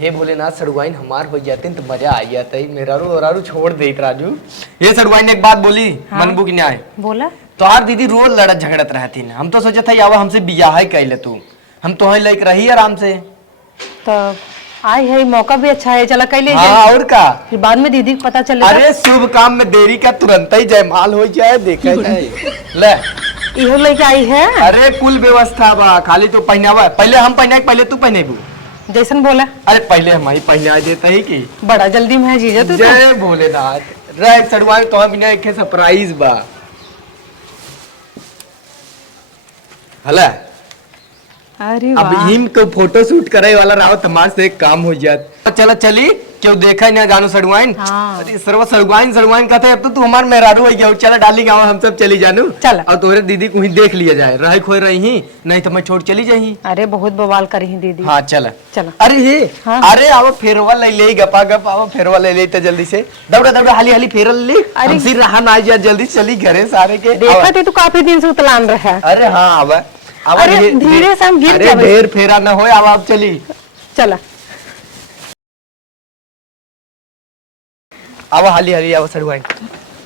हे भोलेनाथ सड़ुआइन हमार हो जाते तो मजा आ जाता है। मेरारू और छोड़ दे राजू। ये सड़ुआइन ने एक बात बोली। हाँ? मनबू की न्याय बोला तो आर दीदी रोज लड़त झगड़त रहती न। हम तो सोचा था यावा हमसे बियाह ही कैले तू, हम तो लाइक रही आराम से। तो आई है मौका भी अच्छा है, चला कैले हाँ और का फिर बाद में दीदी को पता चले। अरे शुभ काम में देरी का तुरंत ही जयमाल हो जाए देखा जाए। ले इहो लेके आई है। अरे कुल व्यवस्था बा, खाली तो पहनावा पहले हम पहने पहले तू पहनेबू जैसन बोला। अरे पहले हम ही पहना देते ही की बड़ा जल्दी में है जीजा तू। जय भोलेनाथ रे सड़ुआई तो बिना एक सरप्राइज बा। हला अरे अब हिम को फोटो शूट करे वाला रहो तमाश से एक काम हो जात। चला चली क्यों देखा ना गानो सड़ुआइन। हाँ। अरे सर्व सड़ुआइन कहते अब तो तू हमार मेहरारू हो गया। चला डाली गाँव हम सब चली जानू। चल और तोरे दीदी को ही देख लिया जाए, रह खोए रही ही नहीं तो मैं छोड़ चली जाही। अरे बहुत बवाल करी है दीदी। हाँ चला चला। अरे हे हाँ। अरे आओ फेरवा ले ले गपा गप आओ फेरवा ले ले तो जल्दी से दौड़ा दौड़ा हाली हाली फेरल ले। अरे सिर रहा ना जा जल्दी चली घरे सारे के। देखा थे तू काफी दिन से उतलान रहा। अरे हाँ आवा अरे धीरे से हम गिर अरे ढेर फेरा ना हो अब आप चली। चला अब हाली हाली आवा सड़ुआइन।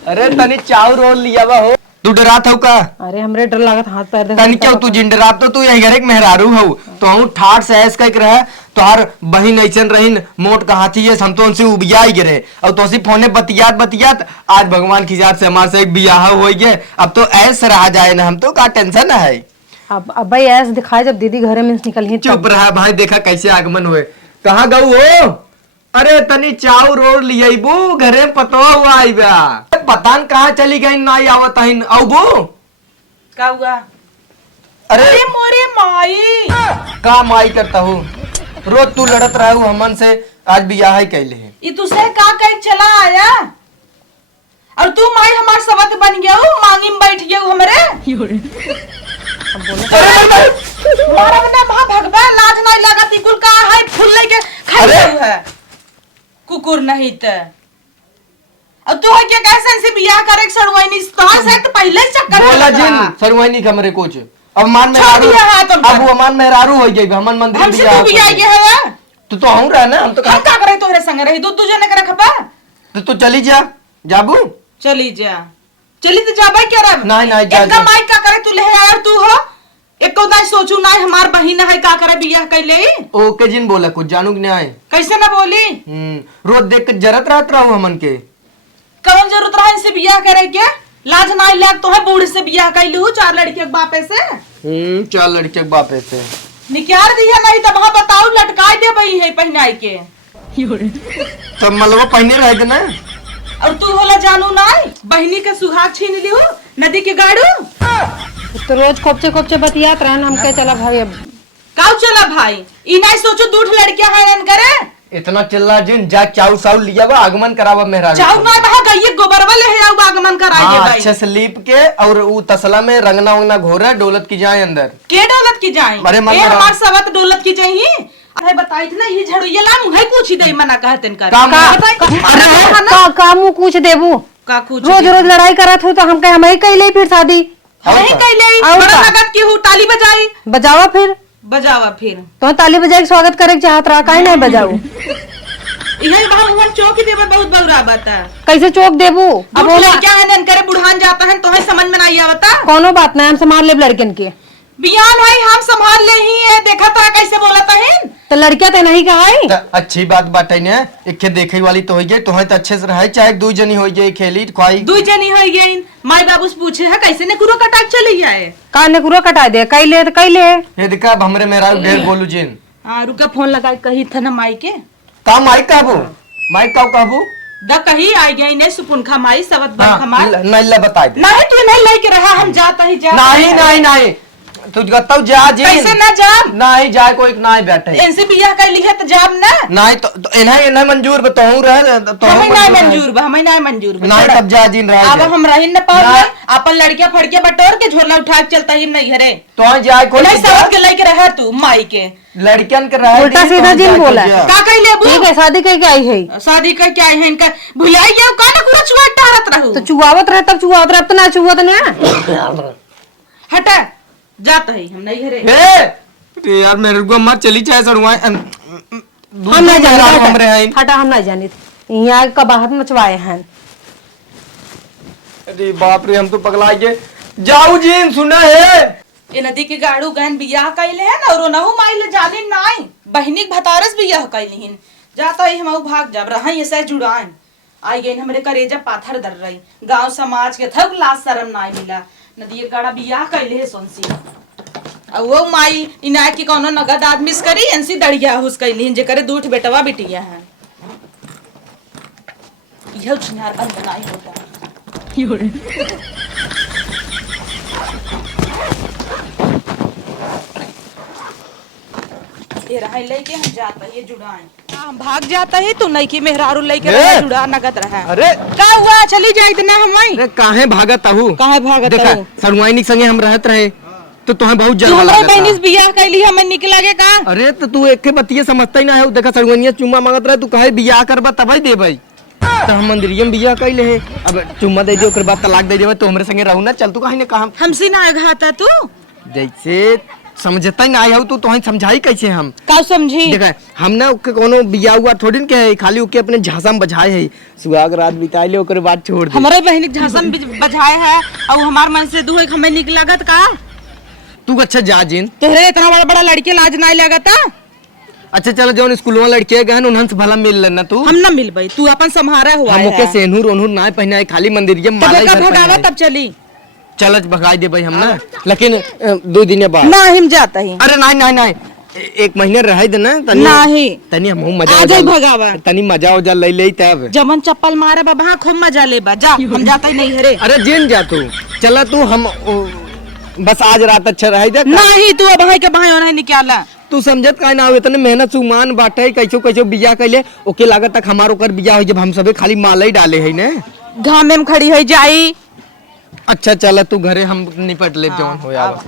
अरे तनी चाव रोल लिया हो तू डरा था का। अरे हमरे डर लागत हाथ पैर तनी क्यों तू जिंडरा तो तू यही घरे मेहरारू हो तो हूँ ठाट से ऐस कह रहा तो हर बहिन ऐसन रहीन मोट का हाथी है हम तो उनसे उबिया ही गिरे और तो उसी फोने बतियात बतियात आज भगवान की जात से हमारे से एक बियाह हो गए। अब तो ऐसे रहा जाए ना, हम तो का टेंशन है। अब भाई ऐसे दिखाए जब दीदी घरे में निकली। चुप रहा भाई, देखा कैसे आगमन हुए। कहाँ गऊ हो? अरे तनी चाव रोड लियाबू घरे पतो हुआ आईबा पतान कहाँ चली गई ना आवत हइन औबू का हुआ? अरे मोरे माई का माई करता हूँ रोज तू लड़त रहू हमन से, आज बियाह ही कैले है। ये तुसे का कह चला आया और तू माई हमार सवत बन गया मांगी में बैठ गया हमरे। मारा बना भा भगवा लाज नहीं लगा ती कुल का है फूल लेके खाई है कुकुर नहीं त अब तू है क्या कैसे से बियाह करे सड़वाइनी तहां से तो पहले ही चक्कर बोला जिन सड़वाइनी कमरे कोच अब मान मेहरारू अब वो मान मेहरारू हो गई हमन मंदिर हमसे तू बियाह गया है तो हम रहा ना हम तो का करे तोरे संग रही तू तुझे न करे खपा तो चली जा जाबू चली जा चली तो जाबे क्या रे नहीं नहीं जा इनका माई का करे तू ले यार तू हो एको दाई सोचू ना हमार बहिन है का करे बियाह कैले ओके जिन बोला कुछ जानू कि नहीं कैसे ना बोली रोज देख के जरत रहत रहू हमन के कौन जरूरत रहा इनसे बियाह करे के लाज ना लाग तो है बूढ़ से बियाह कैलू 4 लड़के के बापे से 4 लड़के के बापे से निकाल दिया नहीं तब हाँ बताओ लटका दे बई है पहनाई के तब मलवा पहने रहेगा ना और तू होला जानू ना बहनी के सुहाग छीन लियो नदी के गाड़ू तो रोज कोपचे कोपचे बतियात रहन हम के चला भाई अब काऊ चला भाई ई नहीं सोचो दूठ लड़कियां है रन करे इतना चिल्ला जिन जा चाउ साउ लिया बा आगमन करावा मेहरा चाउ ना बहा गई गोबरवा ले है आगमन कराई दे भाई अच्छे से लीप के और वो तसला में रंगना वंगना घोरा डोलत की जाए अंदर के डोलत की जाए अरे ए हमार सवत डोलत की जाई अरे बताई ना ये झड़ुया ला मुहे पूछी दे मना कहतन कर का कामू कुछ देबू का कुछ रोज रोज लड़ाई करत हो तो हम कहे हम ही कैले फिर शादी नहीं कैले बड़ा लगत की हूं ताली बजाई बजावा फिर बजावा फिर तो ताली बजाए के स्वागत करे के चाहत रहा काहे नहीं बजाऊ यही हम चौकी देवे बहुत बौरा बात है कैसे चौक देबू अब वो क्या है नन करे बुढ़ान जाता है तो है समझ में नहीं आवता कोनो बात नहीं हम संभाल ले लड़कन के बियान है हम संभाल ले ही है देखा तो कैसे बोलता है तो लड़कियां तो नहीं कहा है अच्छी बात बाटे ने एक देखे वाली तो हो गई तो है तो अच्छे से रहे चाहे दो जनी हो गई खेली खाई दो जनी हो गई माई बाबू से पूछे है कैसे ने कुरो कटाक चली जाए कान कुरो कटा दे कैले तो कैले ये दिखा हमरे मेरा ढेर बोलू जिन हां रुका फोन लगा कही था ना माई के का माई कहबू माई का कहबू द कही आ गई ने सुपुन खा माई सबत बन खमार नहीं ले बता दे नहीं तू नहीं लेके रहा हम जाता ही जा नहीं नहीं नहीं तू गत्ताऊ जा जी कैसे ना जाम नहीं जाए कोई नहीं बैठे इनसे बियाह कर ली है तो जाम ना नहीं तो इन्हें मंजूर बताऊं रह तो हमें नहीं मंजूर बा हमें नहीं मंजूर बा नहीं तब जा जिन रह अब हम रहिन न पाओ अपन लड़कियां फड़के बटोर के झोला उठा के चलता ही नहीं घरे तो जाए कोई नहीं सब के लेके रहा तू माई के लड़कियन के रह उल्टा सीधा जिन बोला का कह ले ठीक है शादी कह के आई है शादी का क्या है इनका भुलाई गया का ना पूरा चुआ टारत रहू तो चुआवत रहे तब चुआवत रहे अब तो ना चुआवत ना हटा जाता है हम नहीं घरे यार मेरे को मत चली चाहे सड़ुआ हम नहीं मेहरारू हमरे जाने हैं। हटा, हम नहीं जाने यहाँ का बाहर मचवाए हैं। अरे बाप रे, हम तो पगला गए। जाऊ जी सुना है ये नदी के गाड़ू गहन बियाह कैले है ना, और नहु माइल जाने नाई बहिनी के भतारस बियाह कैलिहिन। जाता ही हम भाग जब रहा ऐसे जुड़ान आई गई हमरे करेजा पाथर दर रही। गांव समाज के थक लाज शरम नाई मिला। नदी के गाड़ा बियाह कैले है सोनसी, और वो माई इनायत की कोनो नगद आदमी से करी एनसी दड़िया हुस कैलिहिन जे करे दूठ बेटवा बिटिया है। यह छिनार बंद नाई होता ये रहा लेके हम जाता ये जुड़ाएं। हम भाग जाता है तो नईकी मेहरारू लेके रहा जुड़ा नगद रहा। अरे का हुआ चली जाए इतना हमाई अरे काहे भागत आहू? काहे भागत देखा आहू? सरुआइनी के संगे हम रहत रहे तो तुम्हें बहुत तू जलवा हमारे लागत बहनी से था। बियाह कैली हमें निकला के का? अरे तो तू एक के बतिये समझता ही ना है। देखा सरुआइनिया चुम्मा मांगत रहे, तू कहे बियाह करबा तभी देबै। तो हम मंदिरिये में बियाह कैले है, अब चुम्मा दे दियो, ओकर बाद तलाक दे देबै तो हमरे संगे रहू ना। चल तू कहीं ने कहा हमसे ना घाता तू जैसे समझता ही ना आया तो तुम्हें समझाई कैसे हम? का समझी? देखा हम ना ओके कोनो बियाह हुआ थोड़ी न के है, खाली ओके अपने झांसा में बजाए है, सुहाग रात बिताए ले ओकर बाद छोड़ दे। हमारे बहनी के झांसा में बजाए है और हमार मन से दूहे हमें निक लागत का? तू अच्छा जा जिन। तोहरे इतना बड़ा बड़ा लड़के लाज ना लगता। अच्छा चलो जौन स्कूलवा लड़के गहन उन्हन से भला मिल लेना तू। हम ना मिलबई, तू अपन संभारा हुआ हम ओके सेनूर ओनूर ना पहनाए, खाली मंदिरिये में माला ही तब भर भगावा पहनाए। तब चली चल भगाई दे भाई हम ना, लेकिन 2 दिन बाद। ना हिम जाता ही अरे नहीं नहीं नहीं, एक महीने रह दे ना तनी। नहीं तनी हम मजा आज ही भगावा। तनी मजा उजा ले ले तब। जमन चप्पल मारे बाबा खूब मजा ले बा। जा हम जाता ही नहीं हरे। अरे जिन जा तू, चला तू हम बस आज रात अच्छा रह दे। नहीं तू अब भाई के भाई होना निकाला। तू समझत का ना हो, इतने मेहनत सुमान बाटे कैसो कैसो बियाह कैले ओके लागत तक हमारो कर बियाह हो जब हम सबे खाली माला ही डाले है ना। घामे में खड़ी है जाई। अच्छा चला तू घरे हम निपट ले जौन हो आवा।